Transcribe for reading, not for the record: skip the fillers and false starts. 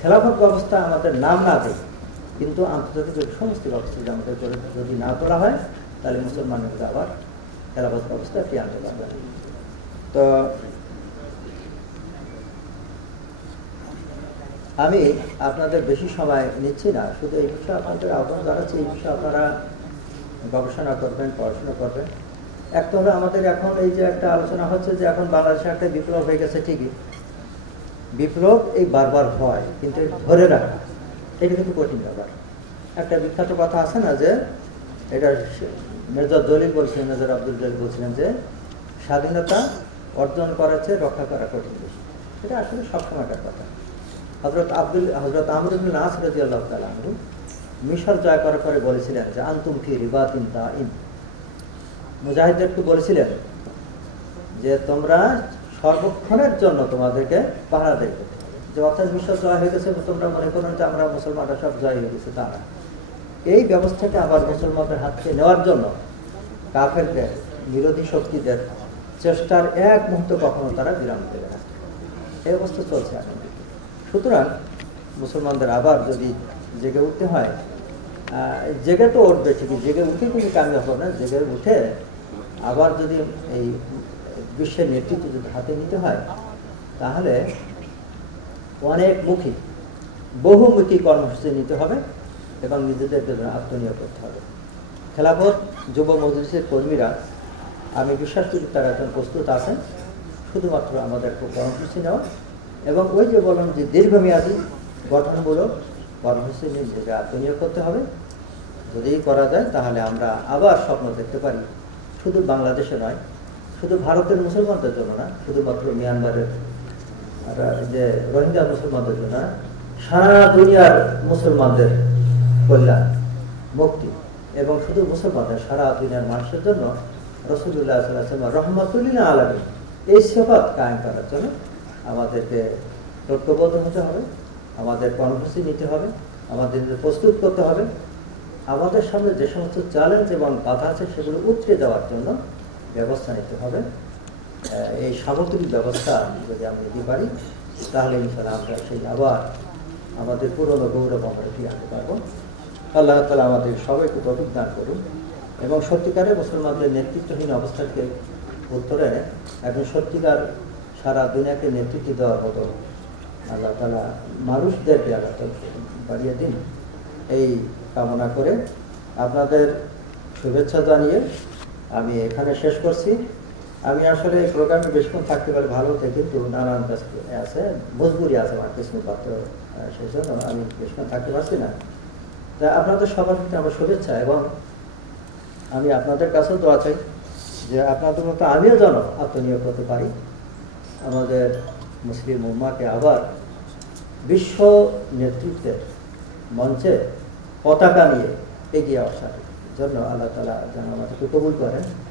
খেলাফত ব্যবস্থা আমাদের নাম না দেয়, কিন্তু আন্তর্জাতিক সমস্ত ব্যবস্থা আমাদের যদি না করা হয়, তাহলে মুসলমানদের আবার খেলাফত ব্যবস্থা ফিরে আনতে পারবে। তো আমি আপনাদের বেশি সময় নিচ্ছি না, শুধু এই বিষয়ে আপনাদের আহ্বান জানাচ্ছি, এই বিষয়ে আপনারা গবেষণা করবেন, পড়াশোনা করবেন। একটা হলো আমাদের এখন এই যে একটা আলোচনা হচ্ছে যে এখন বাংলাদেশে একটা বিপ্লব হয়ে গেছে, ঠিকই বিপ্লব এই বারবার হয়, কিন্তু ধরে রাখা এটা কিন্তু কঠিন ব্যাপার। একটা বিখ্যাত কথা আছে না, যে এটা মেজর দলিল বলছিলেন, মেজর আব্দুল জলিল বলছিলেন যে স্বাধীনতা অর্জন করেছে, রক্ষা করা কঠিন বেশি। এটা আসলে সবসময়কার কথা। হযরত আমর ইবনে আস রাদিয়াল্লাহু তাআলা আনহু মিশর জয় করার পরে বলেছিলেন যে আনতুম ফি রিবাতিন দাইম, মুজাহিদদেরকে বলেছিলেন যে তোমরা সর্বক্ষণের জন্য তোমাদেরকে পাহারাদারি করতে হবে। যে অর্থাৎ মিশর জয় হয়ে গেছে, তোমরা মনে করো যে আমরা মুসলমানরা সব জয় হয়ে গেছে, তা না। এই ব্যবস্থাকে আবার মুসলমানদের হাত থেকে নেওয়ার জন্য কাফেরদের, বিরোধী শক্তিদের চেষ্টার এক মুহূর্ত কখনো তারা বিরাম দেবে না। এই অবস্থা চলছে এখন। সুতরাং মুসলমানদের আবার যদি জেগে উঠতে হয়, জেগে তো উঠবে ঠিকই, জেগে উঠে কিন্তু কামিয়াব হবে না। জেগে উঠে আবার যদি এই বিশ্বের নেতৃত্ব যদি হাতে নিতে হয়, তাহলে অনেকমুখী বহুমুখী কর্মসূচি নিতে হবে এবং নিজেদের জন্য আত্মনিয়োগ করতে হবে। খেলাফত যুব মজলিসের কর্মীরা, আমি বিশ্বাস করি তারা এখন প্রস্তুত আছেন, শুধুমাত্র আমাদের কর্মসূচি নেওয়া এবং ওই যে বললাম যে দীর্ঘমেয়াদী গঠনমূলক কর্মসূচি নিয়ে নিজেকে আত্মনিয়োগ করতে হবে। যদি করা যায় তাহলে আমরা আবার স্বপ্ন দেখতে পারি, শুধু বাংলাদেশে নয়, শুধু ভারতের মুসলমানদের জন্য না, শুধুমাত্র মিয়ানমারের যে রোহিঙ্গা মুসলমানদের জন্য না, সারা দুনিয়ার মুসলমানদের কল্যাণ, মুক্তি এবং শুধু মুসলমানদের, সারা দুনিয়ার মানুষের জন্য রাসূলুল্লাহ সাল্লাল্লাহু আলাইহি ওয়াসাল্লাম রাহমাতুল লিল আলামিন এই সিফাত কায়েম করার জন্য আমাদেরকে ঐক্যবদ্ধ হতে হবে, আমাদের কর্মসূচি নিতে হবে, আমাদের প্রস্তুত করতে হবে। আমাদের সামনে যে সমস্ত চ্যালেঞ্জ এবং বাধা আছে সেগুলো উতরে দেওয়ার জন্য ব্যবস্থা নিতে হবে। এই সামগ্রিক ব্যবস্থা যদি আমরা নিতে পারি, তাহলে ইনশাআল্লাহ আমরা সেই আবার আমাদের পুরনো গৌরব আমরা ফিরে আনতে পারবো। আল্লাহ তাআলা আমাদের সবাইকে তৌফিক দান করুন এবং সত্যিকারের মুসলমানদের নেতৃত্বহীন অবস্থাকে উত্তরে এখন সত্যিকার সারা দুনিয়াকে নেতৃত্ব দেওয়ার মতো আল্লাহ তাআলা মানুষদেরকে আল্লাহ বাড়িয়ে দিন, এই কামনা করে আপনাদের শুভেচ্ছা জানিয়ে আমি এখানে শেষ করছি। আমি আসলে এই প্রোগ্রামে বেশিক্ষণ থাকতে পারি ভালো হতে, কিন্তু নানান ব্যস্ত আছে, মজবুরি আছে আমার কিছু পাত্র, সেই জন্য আমি বেশিক্ষণ থাকতে পারছি না। তা আপনাদের সবার ক্ষেত্রে আমার শুভেচ্ছা এবং আমি আপনাদের কাছেও দোয়া চাই যে আপনাদের মতো আমিও যেন আত্মনিয়োগ করতে পারি, আমাদের মুসলিম উম্মাহকে আবার বিশ্ব নেতৃত্বের মঞ্চে পতাকা নিয়ে এগিয়ে আসার জন্য আল্লাহ তাআলা যেন আমাদেরকে কবুল করেন।